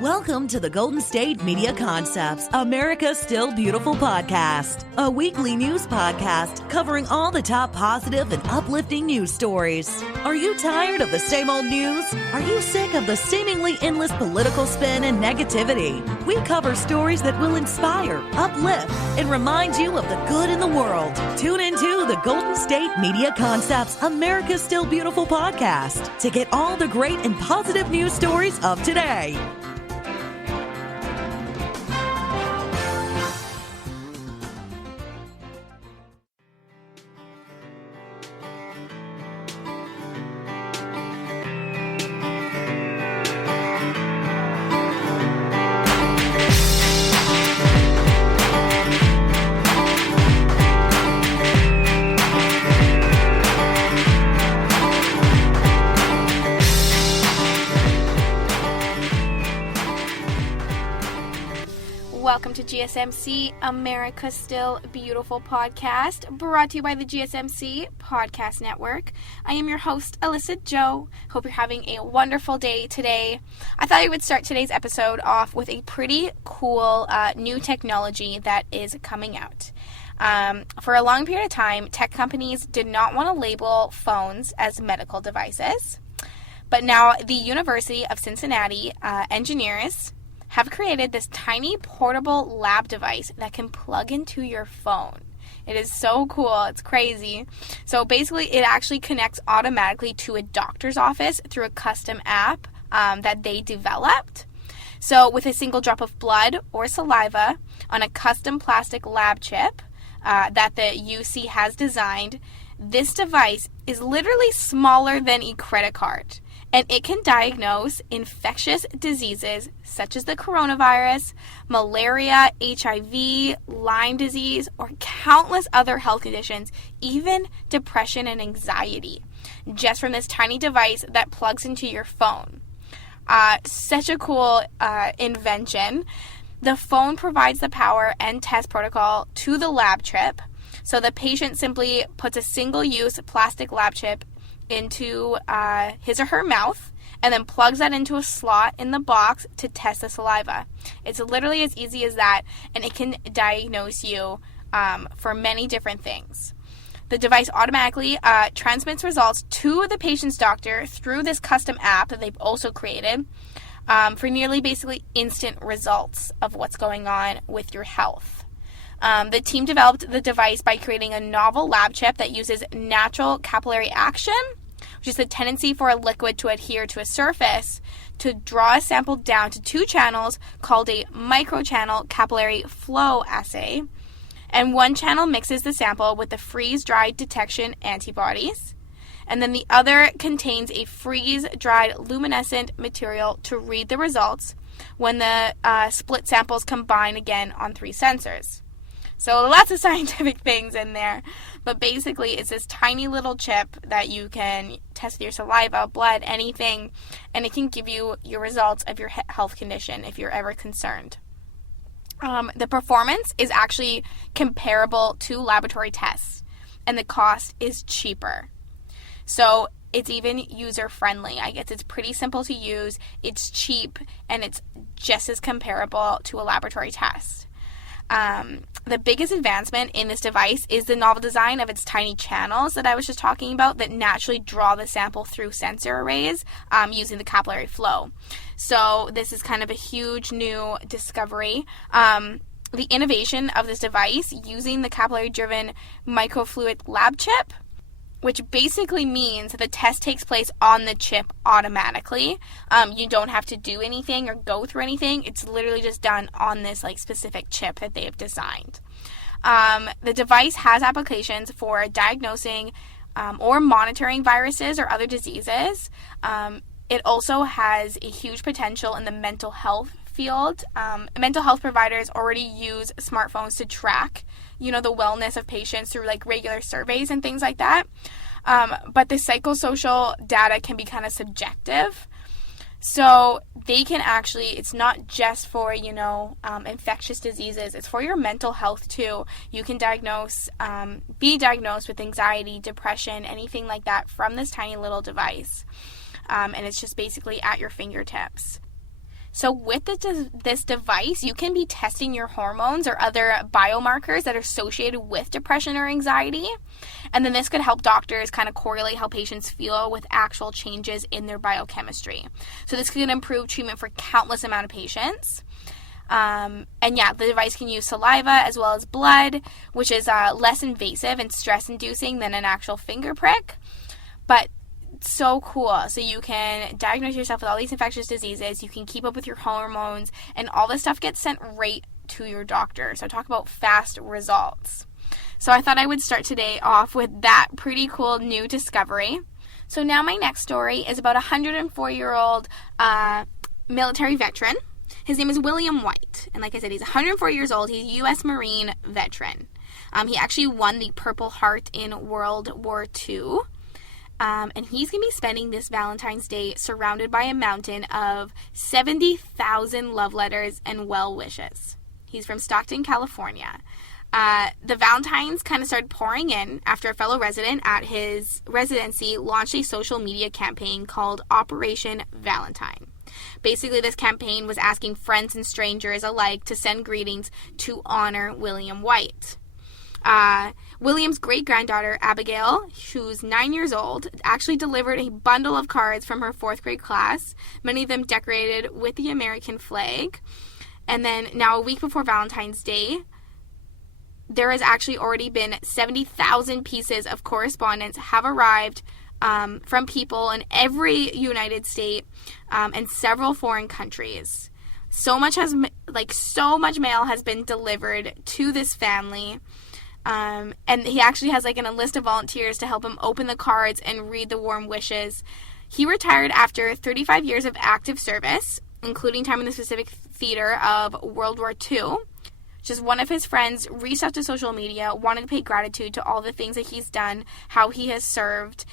Welcome to the Golden State Media Concepts, America's Still Beautiful podcast, a weekly news podcast covering all the top positive and uplifting news stories. Are you tired of the same old news? Are you sick of the seemingly endless political spin and negativity? We cover stories that will inspire, uplift, and remind you of the good in the world. Tune into the Golden State Media Concepts, America's Still Beautiful podcast to get all the great and positive news stories of today. Welcome to GSMC, America's Still Beautiful podcast, brought to you by the GSMC Podcast Network. I am your host, Alyssa Jo. Hope you're having a wonderful day today. I thought I would start today's episode off with a pretty cool new technology that is coming out. For a long period of time, tech companies did not want to label phones as medical devices. But now the University of Cincinnati engineers have created this tiny portable lab device that can plug into your phone. It is so cool. It's crazy. So basically, it actually connects automatically to a doctor's office through a custom app that they developed. So with a single drop of blood or saliva on a custom plastic lab chip that the UC has designed, this device is literally smaller than a credit card. And it can diagnose infectious diseases such as the coronavirus, malaria, HIV, Lyme disease, or countless other health conditions, even depression and anxiety, just from this tiny device that plugs into your phone. Such a cool invention. The phone provides the power and test protocol to the lab chip. So the patient simply puts a single-use plastic lab chip into his or her mouth and then plugs that into a slot in the box to test the saliva. It's literally as easy as that, and it can diagnose you for many different things. The device automatically transmits results to the patient's doctor through this custom app that they've also created for nearly basically instant results of what's going on with your health. The team developed the device by creating a novel lab chip that uses natural capillary action, which is the tendency for a liquid to adhere to a surface, to draw a sample down to two channels called a microchannel capillary flow assay. And one channel mixes the sample with the freeze-dried detection antibodies, and then the other contains a freeze-dried luminescent material to read the results when the split samples combine again on three sensors. So lots of scientific things in there, but basically it's this tiny little chip that you can test with your saliva, blood, anything, and it can give you your results of your health condition if you're ever concerned. The performance is actually comparable to laboratory tests, and the cost is cheaper. So it's even user-friendly. I guess it's pretty simple to use, it's cheap, and it's just as comparable to a laboratory test. The biggest advancement in this device is the novel design of its tiny channels that I was just talking about that naturally draw the sample through sensor arrays using the capillary flow. So this is kind of a huge new discovery. The innovation of this device using the capillary-driven microfluid lab chip, which basically means that the test takes place on the chip automatically. You don't have to do anything or go through anything. It's literally just done on this specific chip that they have designed. The device has applications for diagnosing or monitoring viruses or other diseases. It also has a huge potential in the mental health field. Mental health providers already use smartphones to track, the wellness of patients through regular surveys and things like that. But the psychosocial data can be kind of subjective. So they can actually, it's not just for, infectious diseases, it's for your mental health too. You can be diagnosed with anxiety, depression, anything like that from this tiny little device. And it's just basically at your fingertips. So with this device, you can be testing your hormones or other biomarkers that are associated with depression or anxiety. And then this could help doctors kind of correlate how patients feel with actual changes in their biochemistry. So this can improve treatment for countless amount of patients. And yeah, the device can use saliva as well as blood, which is less invasive and stress-inducing than an actual finger prick. But so cool. So you can diagnose yourself with all these infectious diseases, you can keep up with your hormones, and all this stuff gets sent right to your doctor. So talk about fast results. So I thought I would start today off with that pretty cool new discovery. So now my next story is about a 104-year-old military veteran. His name is William White, and like I said, he's 104 years old. He's a U.S. Marine veteran. He actually won the Purple Heart in World War II. And he's going to be spending this Valentine's Day surrounded by a mountain of 70,000 love letters and well wishes. He's from Stockton, California. The Valentines kind of started pouring in after a fellow resident at his residency launched a social media campaign called Operation Valentine. Basically, this campaign was asking friends and strangers alike to send greetings to honor William White. William's great-granddaughter, Abigail, who's 9 years old, actually delivered a bundle of cards from her 4th grade class, many of them decorated with the American flag. And then now a week before Valentine's Day, there has actually already been 70,000 pieces of correspondence have arrived from people in every United State and several foreign countries. So much mail has been delivered to this family. And he actually has a list of volunteers to help him open the cards and read the warm wishes. He retired after 35 years of active service, including time in the specific theater of World War II. Just one of his friends reached out to social media, wanted to pay gratitude to all the things that he's done, how he has served.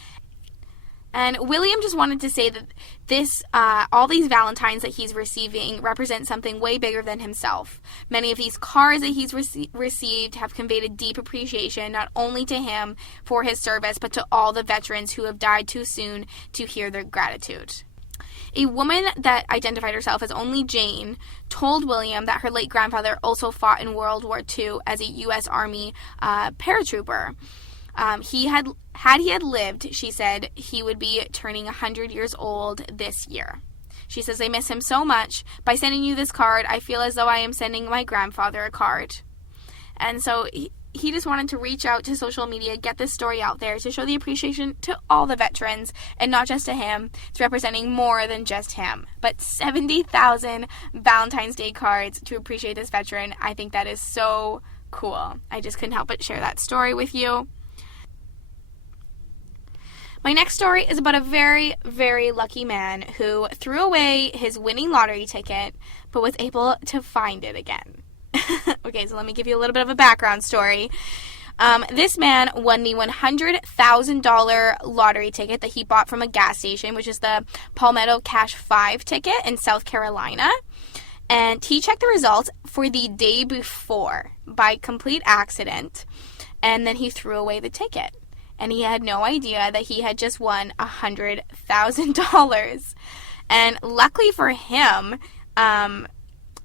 And William just wanted to say that this, all these Valentines that he's receiving represent something way bigger than himself. Many of these cards that he's received have conveyed a deep appreciation, not only to him for his service, but to all the veterans who have died too soon to hear their gratitude. A woman that identified herself as only Jane told William that her late grandfather also fought in World War II as a U.S. Army paratrooper. Had he lived, she said, he would be turning 100 years old this year. She says, I miss him so much. By sending you this card, I feel as though I am sending my grandfather a card. And so he just wanted to reach out to social media, get this story out there to show the appreciation to all the veterans and not just to him. It's representing more than just him. But 70,000 Valentine's Day cards to appreciate this veteran. I think that is so cool. I just couldn't help but share that story with you. My next story is about a very, very lucky man who threw away his winning lottery ticket but was able to find it again. Okay, so let me give you a little bit of a background story. This man won the $100,000 lottery ticket that he bought from a gas station, which is the Palmetto Cash 5 ticket in South Carolina. And he checked the results for the day before by complete accident, and then he threw away the ticket. And he had no idea that he had just won $100,000. And luckily for him,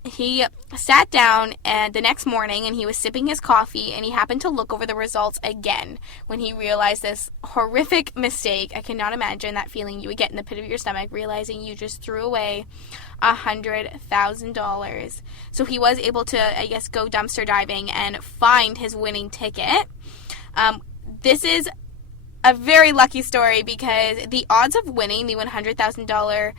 he sat down the next morning and he was sipping his coffee and he happened to look over the results again when he realized this horrific mistake. I cannot imagine that feeling you would get in the pit of your stomach, realizing you just threw away $100,000. So he was able to, go dumpster diving and find his winning ticket. This is a very lucky story because the odds of winning the $100,000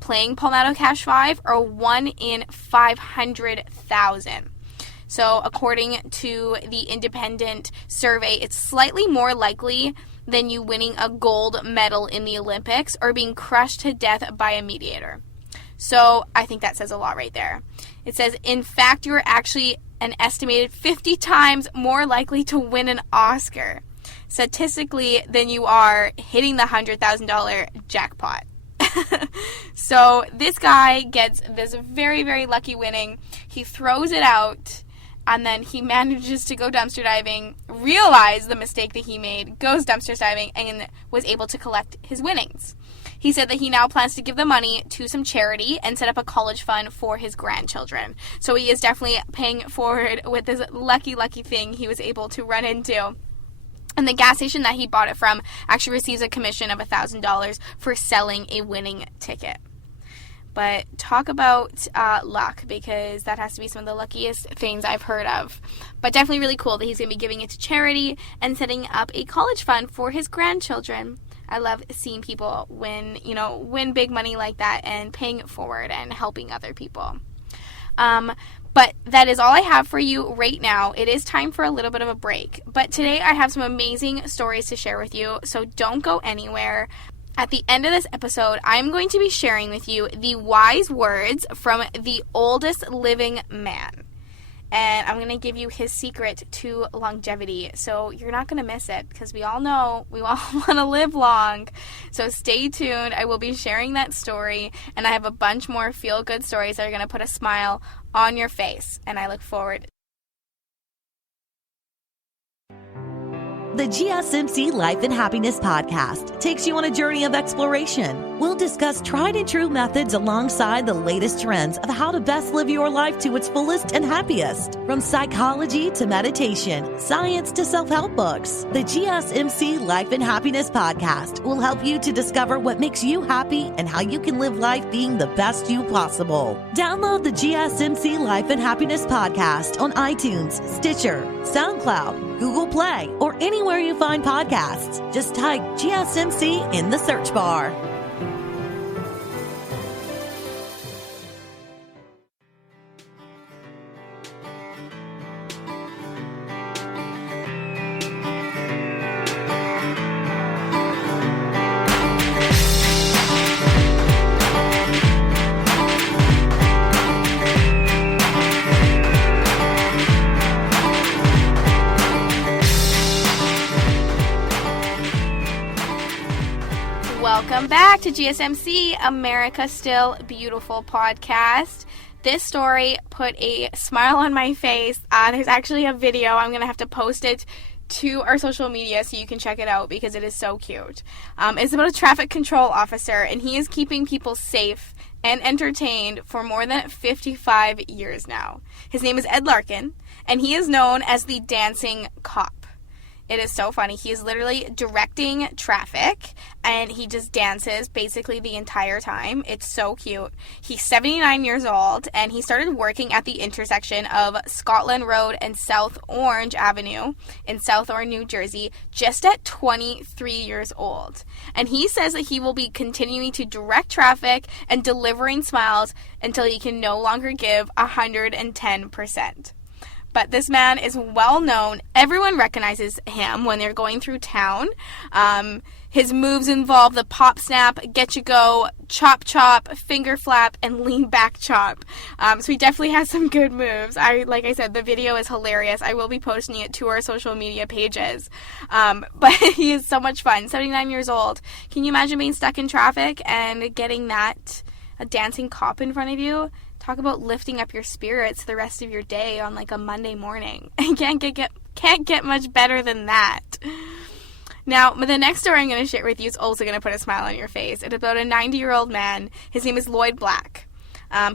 playing Palmetto Cash 5 are 1 in 500,000. So according to the independent survey, it's slightly more likely than you winning a gold medal in the Olympics or being crushed to death by a mediator. So I think that says a lot right there. It says, in fact, you're actually an estimated 50 times more likely to win an Oscar statistically than you are hitting the $100,000 jackpot. So this guy gets this very, very lucky winning. He throws it out, and then he manages to go dumpster diving, realize the mistake that he made, goes dumpster diving, and was able to collect his winnings. He said that he now plans to give the money to some charity and set up a college fund for his grandchildren. So he is definitely paying it forward with this lucky thing he was able to run into. And the gas station that he bought it from actually receives a commission of $1,000 for selling a winning ticket. But talk about luck, because that has to be some of the luckiest things I've heard of. But definitely really cool that he's going to be giving it to charity and setting up a college fund for his grandchildren. I love seeing people win big money like that and paying it forward and helping other people. But that is all I have for you right now. It is time for a little bit of a break. But today I have some amazing stories to share with you, so don't go anywhere. At the end of this episode, I'm going to be sharing with you the wise words from the oldest living man. And I'm going to give you his secret to longevity. So you're not going to miss it, because we all know we all want to live long. So stay tuned. I will be sharing that story. And I have a bunch more feel-good stories that are going to put a smile on your face. And I look forward. The GSMC Life and Happiness podcast takes you on a journey of exploration. We'll discuss tried and true methods alongside the latest trends of how to best live your life to its fullest and happiest. From psychology to meditation, science to self-help books, the GSMC Life and Happiness podcast will help you to discover what makes you happy and how you can live life being the best you possible. Download the GSMC Life and Happiness podcast on iTunes, Stitcher, SoundCloud, Google Play, or anywhere you find podcasts. Just type GSMC in the search bar. Welcome back to GSMC, America Still Beautiful podcast. This story put a smile on my face. There's actually a video. I'm going to have to post it to our social media so you can check it out because it is so cute. It's about a traffic control officer, and he is keeping people safe and entertained for more than 55 years now. His name is Ed Larkin, and he is known as the dancing cop. It is so funny. He is literally directing traffic, and he just dances basically the entire time. It's so cute. He's 79 years old, and he started working at the intersection of Scotland Road and South Orange Avenue in South Orange, New Jersey, just at 23 years old. And he says that he will be continuing to direct traffic and delivering smiles until he can no longer give 110%. But this man is well known. Everyone recognizes him when they're going through town. His moves involve the pop snap, get you go, chop chop, finger flap, and lean back chop. So he definitely has some good moves. Like I said, the video is hilarious. I will be posting it to our social media pages. But he is so much fun. 79 years old. Can you imagine being stuck in traffic and getting a dancing cop in front of you? Talk about lifting up your spirits the rest of your day on like a Monday morning. Can't get much better than that. Now, the next story I'm going to share with you is also going to put a smile on your face. It's about a 90-year-old man. His name is Lloyd Black.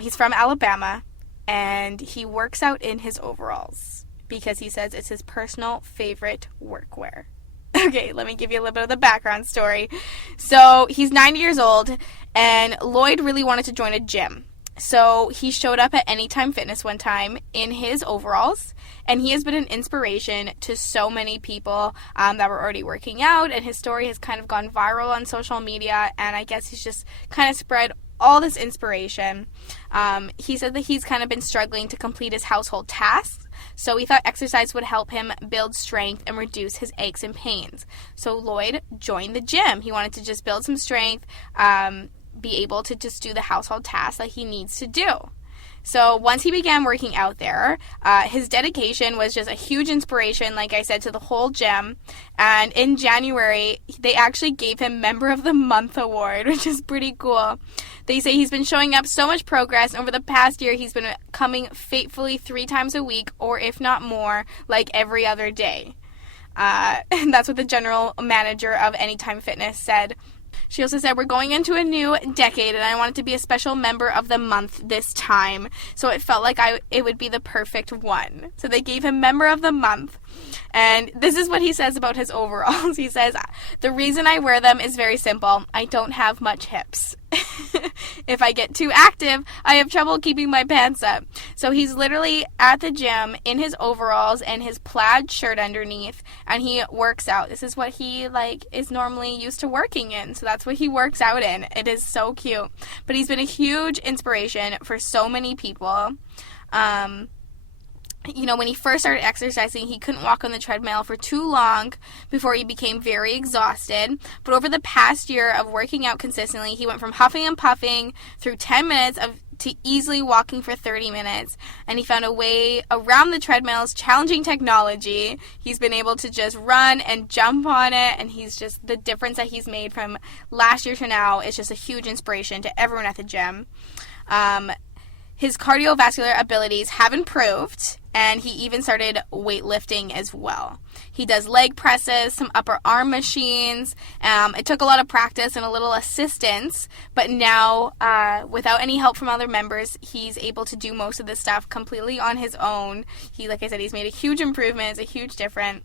He's from Alabama, and he works out in his overalls because he says it's his personal favorite workwear. Okay, let me give you a little bit of the background story. So he's 90 years old, and Lloyd really wanted to join a gym. So he showed up at Anytime Fitness one time in his overalls, and he has been an inspiration to so many people that were already working out, and his story has kind of gone viral on social media, and I guess he's just kind of spread all this inspiration. He said that he's kind of been struggling to complete his household tasks, so he thought exercise would help him build strength and reduce his aches and pains. So Lloyd joined the gym. He wanted to just build some strength, be able to just do the household tasks that he needs to do. So once he began working out there, his dedication was just a huge inspiration, like I said, to the whole gym. And in January, they actually gave him Member of the Month award, which is pretty cool. They say he's been showing up so much progress. Over the past year, he's been coming faithfully 3 times a week, or if not more, like every other day. And that's what the general manager of Anytime Fitness said. She also said, we're going into a new decade, and I wanted to be a special member of the month this time. So it felt like it would be the perfect one. So they gave him member of the month. And this is what he says about his overalls. He says, the reason I wear them is very simple. I don't have much hips. If I get too active, I have trouble keeping my pants up. So he's literally at the gym in his overalls and his plaid shirt underneath, and he works out. This is what he is normally used to working in. So that's what he works out in. It is so cute. But he's been a huge inspiration for so many people. When he first started exercising, he couldn't walk on the treadmill for too long before he became very exhausted. But over the past year of working out consistently, he went from huffing and puffing through 10 minutes to easily walking for 30 minutes. And he found a way around the treadmill's challenging technology. He's been able to just run and jump on it. And the difference that he's made from last year to now is just a huge inspiration to everyone at the gym. His cardiovascular abilities have improved, and he even started weightlifting as well. He does leg presses, some upper arm machines. It took a lot of practice and a little assistance, but now, without any help from other members, he's able to do most of this stuff completely on his own. Like I said, he's made a huge improvement. It's a huge difference.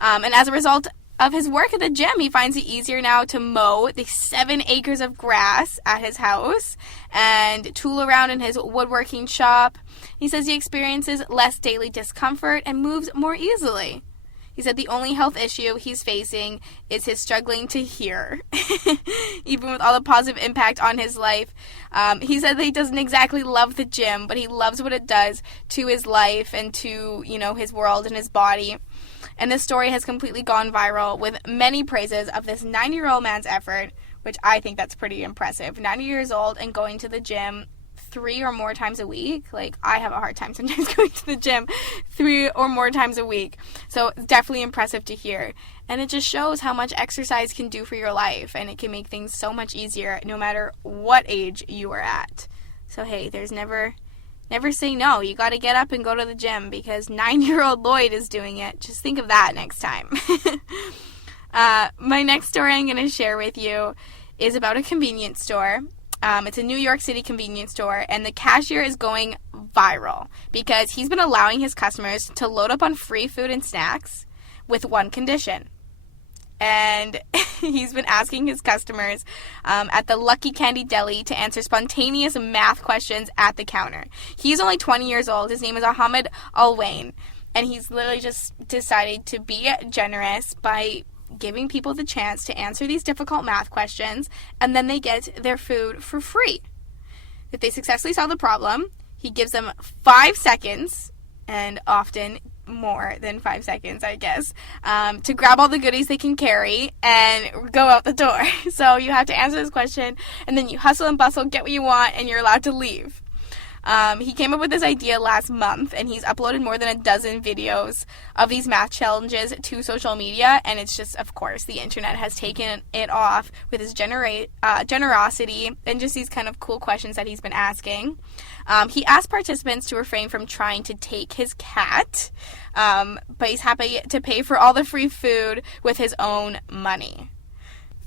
And as a result of his work at the gym, he finds it easier now to mow the 7 acres of grass at his house and tool around in his woodworking shop. He says he experiences less daily discomfort and moves more easily. He said the only health issue he's facing is his struggling to hear. Even with all the positive impact on his life, he said that he doesn't exactly love the gym, but he loves what it does to his life and to, his world and his body. And this story has completely gone viral with many praises of this 90-year-old man's effort, which I think that's pretty impressive. 90 years old and going to the gym 3 or more times a week. I have a hard time sometimes going to the gym 3 or more times a week. So it's definitely impressive to hear. And it just shows how much exercise can do for your life, and it can make things so much easier no matter what age you are at. So hey, there's never say no. You got to get up and go to the gym because 9-year-old Lloyd is doing it. Just think of that next time. My next story I'm going to share with you is about a convenience store. It's a New York City convenience store, and the cashier is going viral because he's been allowing his customers to load up on free food and snacks with one condition. And he's been asking his customers at the Lucky Candy Deli to answer spontaneous math questions at the counter. He's only 20 years old. His name is Ahmed Alwain. And he's literally just decided to be generous by giving people the chance to answer these difficult math questions, and then they get their food for free. If they successfully solve the problem, he gives them 5 seconds, and often more than 5 seconds, I guess, to grab all the goodies they can carry and go out the door. So you have to answer this question, and then you hustle and bustle, get what you want, and you're allowed to leave. He came up with this idea last month, and he's uploaded more than a dozen videos of these math challenges to social media, and it's just, of course, the internet has taken it off with his generosity and just these kind of cool questions that he's been asking. He asked participants to refrain from trying to take his cat, but he's happy to pay for all the free food with his own money.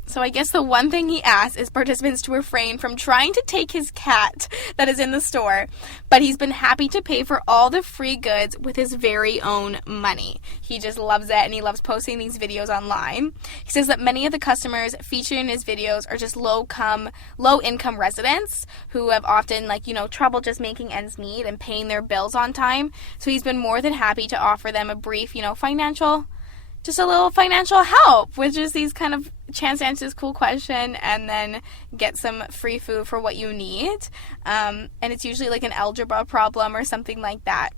So I guess the one thing he asked is participants to refrain from trying to take his cat that is in the store, but he's been happy to pay for all the free goods with his very own money. He just loves it, and he loves posting these videos online. He says that many of the customers featured in his videos are just low-income residents who have often, trouble just making ends meet and paying their bills on time. So he's been more than happy to offer them a brief, a little financial help with just these kind of chance to answer this cool question and then get some free food for what you need. And it's usually an algebra problem or something like that.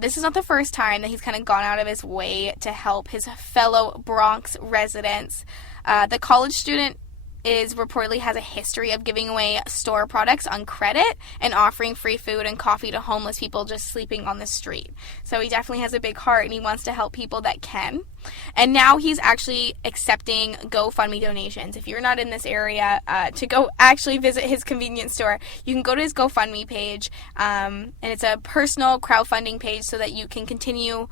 This is not the first time that he's kind of gone out of his way to help his fellow Bronx residents. The college student reportedly has a history of giving away store products on credit and offering free food and coffee to homeless people just sleeping on the street. So he definitely has a big heart, and he wants to help people that can. And now he's actually accepting GoFundMe donations. If you're not in this area, to go actually visit his convenience store, you can go to his GoFundMe page, and it's a personal crowdfunding page so that you can continue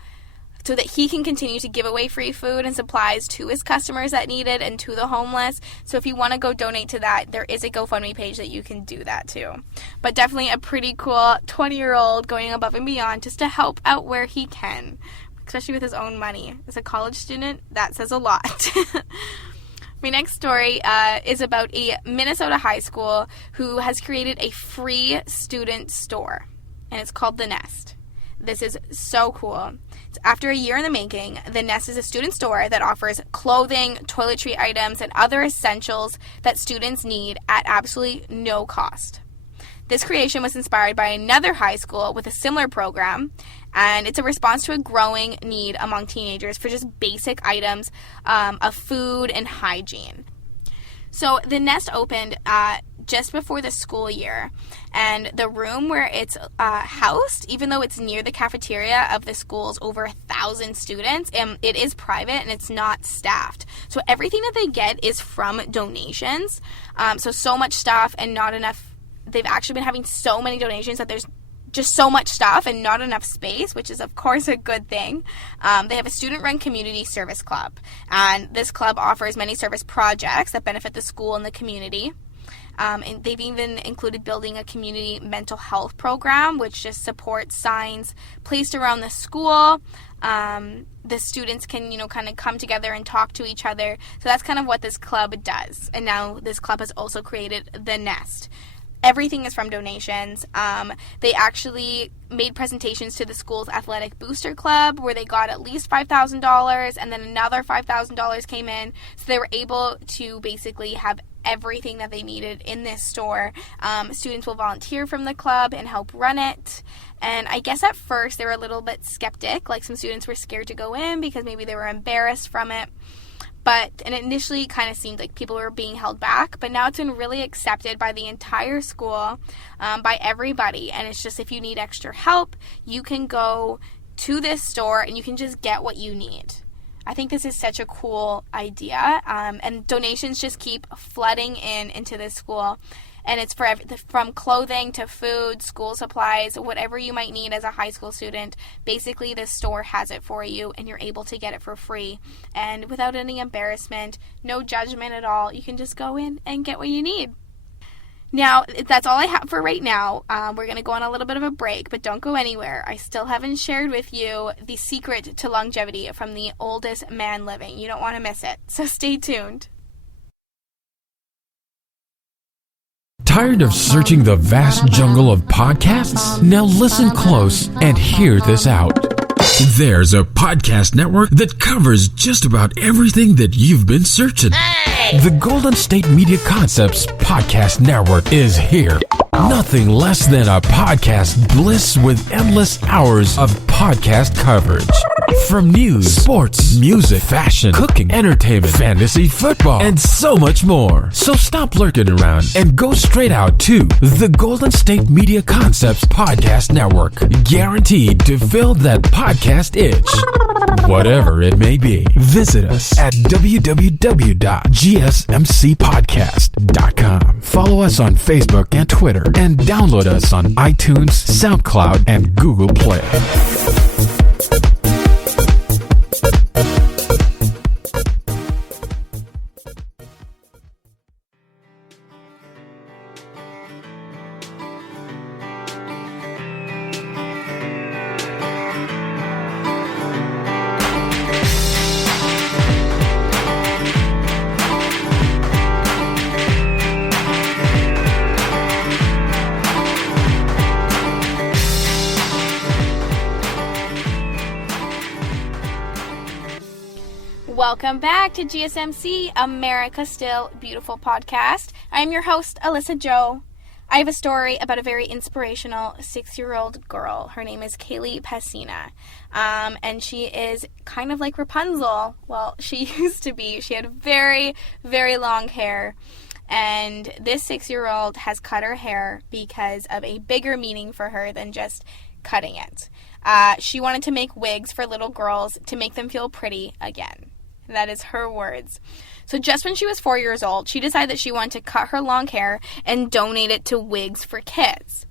so that he can continue to give away free food and supplies to his customers that need it and to the homeless. So if you want to go donate to that, there is a GoFundMe page that you can do that too. But definitely a pretty cool 20-year-old going above and beyond just to help out where he can, especially with his own money. As a college student, that says a lot. My next story is about a Minnesota high school who has created a free student store, and it's called The Nest. This is so cool. After a year in the making, The Nest is a student store that offers clothing, toiletry items, and other essentials that students need at absolutely no cost. This creation was inspired by another high school with a similar program, and it's a response to a growing need among teenagers for just basic items of food and hygiene. So The Nest opened just before the school year, and the room where it's housed, even though it's near the cafeteria of the school's over 1,000 students, it is private and it's not staffed. So everything that they get is from donations. So much stuff and not enough. They've actually been having so many donations that there's just so much stuff and not enough space, which is, of course, a good thing. They have a student-run community service club, and this club offers many service projects that benefit the school and the community. And they've even included building a community mental health program, which just supports signs placed around the school. The students can, kind of come together and talk to each other. So that's kind of what this club does. And now this club has also created The Nest. Everything is from donations. They actually made presentations to the school's athletic booster club where they got at least $5,000, and then another $5,000 came in. So they were able to basically have everything that they needed in this store. Students will volunteer from the club and help run it. And I guess at first they were a little bit skeptic, like some students were scared to go in because maybe they were embarrassed from it. And it initially kind of seemed like people were being held back, but now it's been really accepted by the entire school, by everybody. And it's just, if you need extra help, you can go to this store and you can just get what you need. I think this is such a cool idea, and donations just keep flooding into this school. And it's from clothing to food, school supplies, whatever you might need as a high school student. Basically, this store has it for you, and you're able to get it for free. And without any embarrassment, no judgment at all, you can just go in and get what you need. Now, that's all I have for right now. We're going to go on a little bit of a break, but don't go anywhere. I still haven't shared with you the secret to longevity from the oldest man living. You don't want to miss it, so stay tuned. Tired of searching the vast jungle of podcasts? Now listen close and hear this out. There's a podcast network that covers just about everything that you've been searching. Hey! The Golden State Media Concepts Podcast Network is here. Nothing less than a podcast bliss with endless hours of podcast coverage. From news, sports, music, fashion, cooking, entertainment, fantasy, football, and so much more. So stop lurking around and go straight out to the Golden State Media Concepts Podcast Network. Guaranteed to fill that podcast itch. Whatever it may be. Visit us at www.gsmcpodcast.com. Follow us on Facebook and Twitter, and download us on iTunes, SoundCloud, and Google Play. Welcome back to GSMC, America's Still Beautiful podcast. I am your host, Alyssa Jo. I have a story about a very inspirational 6-year-old girl. Her name is Kaylee Pacina, and she is kind of like Rapunzel. Well, she used to be. She had very, very long hair, and this 6-year-old has cut her hair because of a bigger meaning for her than just cutting it. She wanted to make wigs for little girls to make them feel pretty again. That is her words. So just when she was 4 years old, she decided that she wanted to cut her long hair and donate it to Wigs for Kids.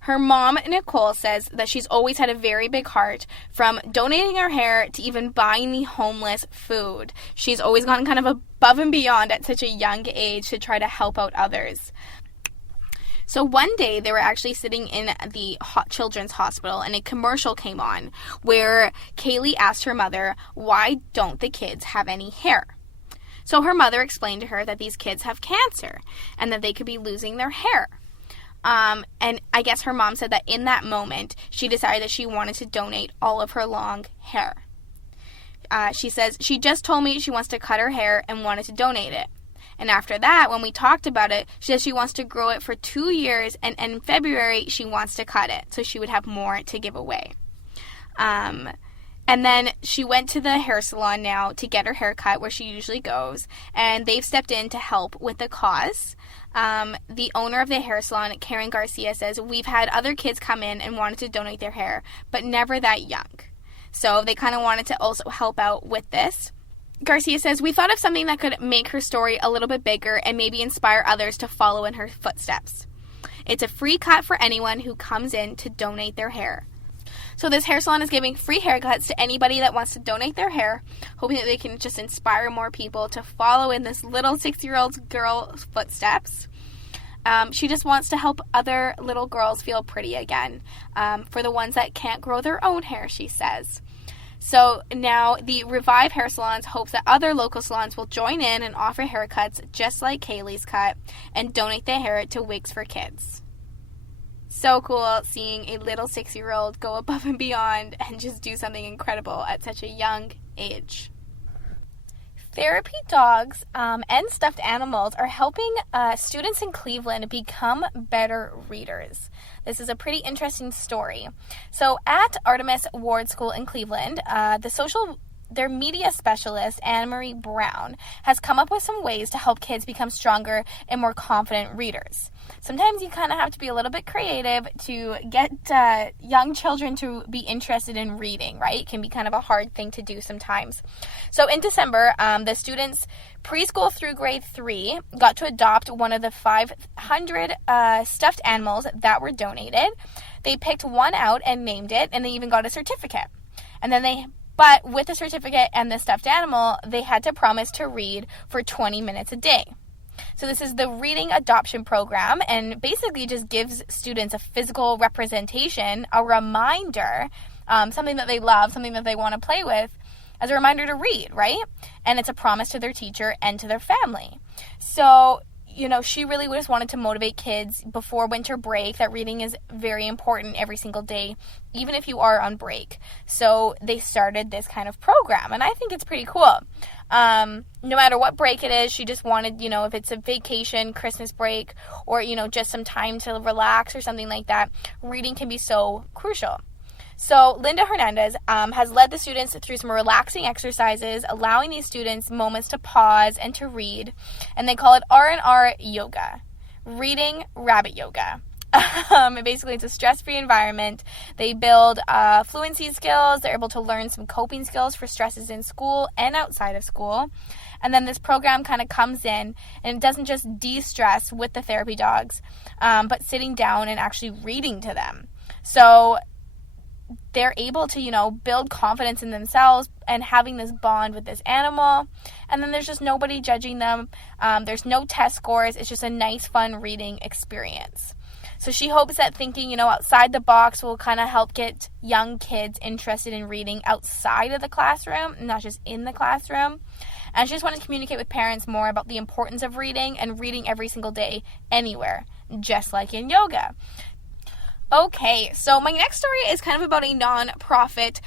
Her mom, Nicole, says that she's always had a very big heart, from donating her hair to even buying the homeless food. She's always gone kind of above and beyond at such a young age to try to help out others. So one day they were actually sitting in the children's hospital and a commercial came on where Kaylee asked her mother, why don't the kids have any hair? So her mother explained to her that these kids have cancer and that they could be losing their hair. And I guess her mom said that in that moment, she decided that she wanted to donate all of her long hair. She says, she just told me she wants to cut her hair and wanted to donate it. And after that, when we talked about it, she says she wants to grow it for 2 years, and in February, she wants to cut it, so she would have more to give away. And then she went to the hair salon now to get her hair cut, where she usually goes, and they've stepped in to help with the cause. The owner of the hair salon, Karen Garcia, says, we've had other kids come in and wanted to donate their hair, but never that young. So they kind of wanted to also help out with this. Garcia says, we thought of something that could make her story a little bit bigger and maybe inspire others to follow in her footsteps. It's a free cut for anyone who comes in to donate their hair. So this hair salon is giving free haircuts to anybody that wants to donate their hair, hoping that they can just inspire more people to follow in this little 6-year-old girl's footsteps. She just wants to help other little girls feel pretty again, for the ones that can't grow their own hair, she says. So now the Revive Hair Salons hopes that other local salons will join in and offer haircuts just like Kaylee's cut and donate their hair to Wigs for Kids. So cool seeing a little 6-year-old go above and beyond and just do something incredible at such a young age. Therapy dogs and stuffed animals are helping students in Cleveland become better readers. This is a pretty interesting story. So at Artemis Ward School in Cleveland, their media specialist, Anne-Marie Brown, has come up with some ways to help kids become stronger and more confident readers. Sometimes you kind of have to be a little bit creative to get young children to be interested in reading, right? It can be kind of a hard thing to do sometimes. So in December, the students preschool through grade 3 got to adopt one of the 500 stuffed animals that were donated. They picked one out and named it, and they even got a certificate. But with the certificate and the stuffed animal, they had to promise to read for 20 minutes a day. So this is the Reading Adoption Program, and basically just gives students a physical representation, a reminder, something that they love, something that they want to play with, as a reminder to read, right? And it's a promise to their teacher and to their family. So, she really just wanted to motivate kids before winter break that reading is very important every single day, even if you are on break. So they started this kind of program, and I think it's pretty cool. No matter what break it is, she just wanted, if it's a vacation, Christmas break, or, just some time to relax or something like that, reading can be so crucial. So Linda Hernandez has led the students through some relaxing exercises, allowing these students moments to pause and to read, and they call it R&R yoga, reading rabbit yoga. Basically, it's a stress-free environment. They build fluency skills. They're able to learn some coping skills for stresses in school and outside of school. And then this program kind of comes in, and it doesn't just de-stress with the therapy dogs, but sitting down and actually reading to them. So they're able to, build confidence in themselves and having this bond with this animal. And then there's just nobody judging them. There's no test scores. It's just a nice, fun reading experience. So she hopes that thinking, outside the box will kind of help get young kids interested in reading outside of the classroom, not just in the classroom. And she just wanted to communicate with parents more about the importance of reading and reading every single day, anywhere, just like in yoga. Okay, so my next story is kind of about a non-profit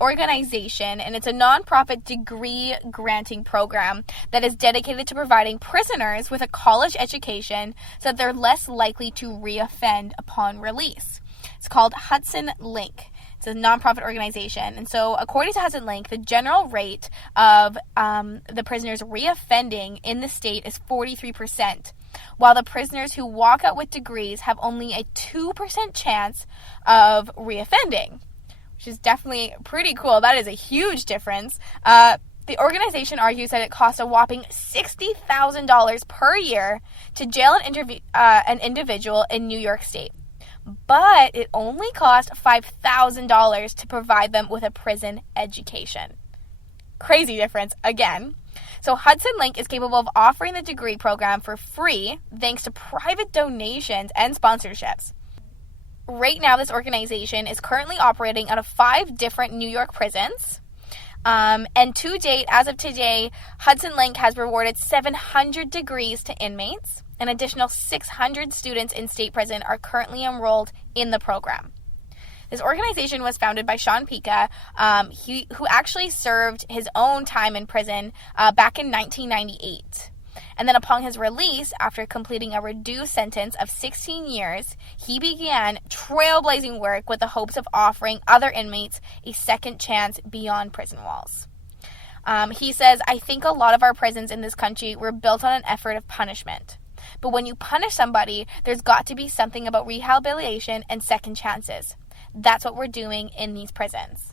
organization, and it's a non-profit degree granting program that is dedicated to providing prisoners with a college education so that they're less likely to reoffend upon release. It's called Hudson Link. It's a nonprofit organization. And so according to Hudson Link, the general rate of the prisoners reoffending in the state is 43%, while the prisoners who walk out with degrees have only a 2% chance of reoffending, which is definitely pretty cool. That is a huge difference. The organization argues that it costs a whopping $60,000 per year to jail an individual in New York State. but it only cost $5,000 to provide them with a prison education. Crazy difference again. So Hudson Link is capable of offering the degree program for free thanks to private donations and sponsorships. Right now, this organization is currently operating out of 5 different New York prisons. And to date, as of today, Hudson Link has rewarded 700 degrees to inmates. An additional 600 students in state prison are currently enrolled in the program. This organization was founded by Sean Pica, who actually served his own time in prison back in 1998. And then upon his release, after completing a reduced sentence of 16 years, he began trailblazing work with the hopes of offering other inmates a second chance beyond prison walls. He says, "I think a lot of our prisons in this country were built on an effort of punishment. But when you punish somebody, there's got to be something about rehabilitation and second chances. That's what we're doing in these prisons."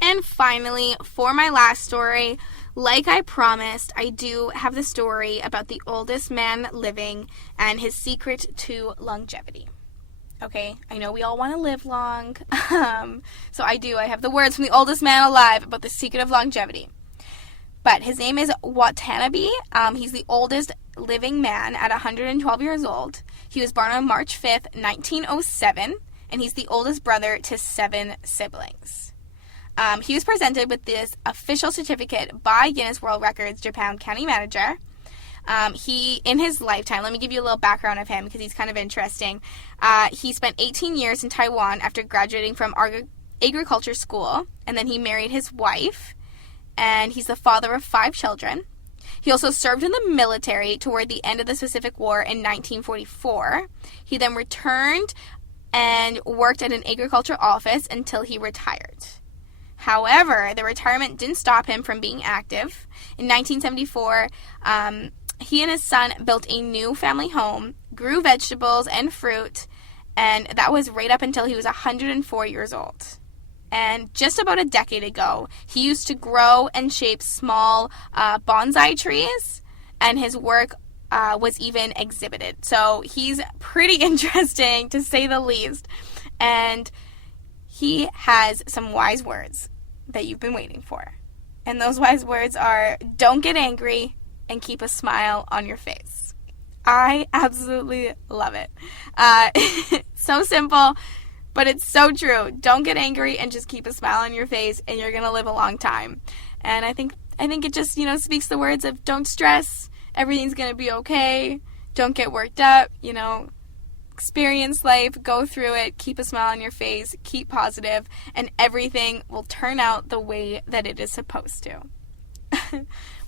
And finally, for my last story, like I promised, I do have the story about the oldest man living and his secret to longevity. Okay, I know we all want to live long, so I have the words from the oldest man alive about the secret of longevity. But his name is Watanabe. He's the oldest living man at 112 years old. He was born on March 5th, 1907, and he's the oldest brother to 7 siblings. He was presented with this official certificate by Guinness World Records Japan County Manager. He, in his lifetime, let me give you a little background of him because he's kind of interesting. He spent 18 years in Taiwan after graduating from agriculture school, and then he married his wife, and he's the father of 5 children. He also served in the military toward the end of the Pacific War in 1944. He then returned and worked at an agriculture office until he retired. However, the retirement didn't stop him from being active. In 1974, he and his son built a new family home, grew vegetables and fruit, and that was right up until he was 104 years old. And just about a decade ago, he used to grow and shape small bonsai trees, and his work was even exhibited. So he's pretty interesting, to say the least. And he has some wise words that you've been waiting for. And those wise words are, don't get angry and keep a smile on your face. I absolutely love it. So simple, but it's so true. Don't get angry and just keep a smile on your face, and you're going to live a long time. And I think it just, speaks the words of don't stress. Everything's going to be okay. Don't get worked up, Experience life, go through it, keep a smile on your face, keep positive, and everything will turn out the way that it is supposed to.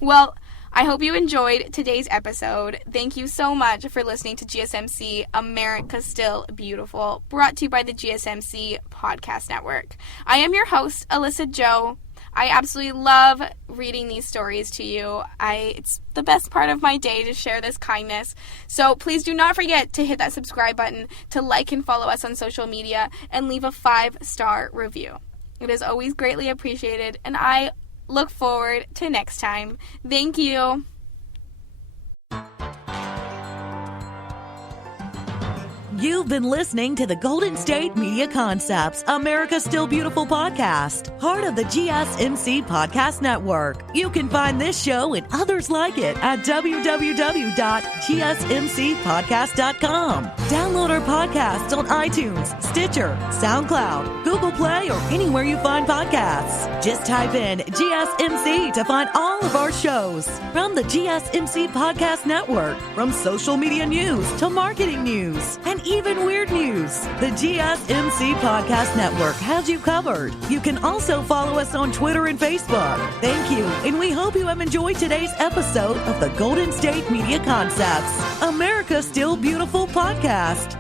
Well, I hope you enjoyed today's episode. Thank you so much for listening to GSMC America Still Beautiful, brought to you by the GSMC Podcast Network. I am your host, Alyssa Jo. I absolutely love reading these stories to you. It's the best part of my day to share this kindness. So please do not forget to hit that subscribe button, to like and follow us on social media, and leave a 5-star review. It is always greatly appreciated, and I look forward to next time. Thank you. You've been listening to the Golden State Media Concepts America Still Beautiful podcast, part of the GSMC Podcast Network. You can find this show and others like it at www.gsmcpodcast.com. Download our podcasts on iTunes, Stitcher, SoundCloud, Google Play, or anywhere you find podcasts. Just type in GSMC to find all of our shows. From the GSMC Podcast Network, from social media news to marketing news, and even weird news, the GSMC Podcast Network has you covered. You can also follow us on Twitter and Facebook. Thank you, and we hope you have enjoyed today's episode of the Golden State Media Concepts America Still Beautiful podcast.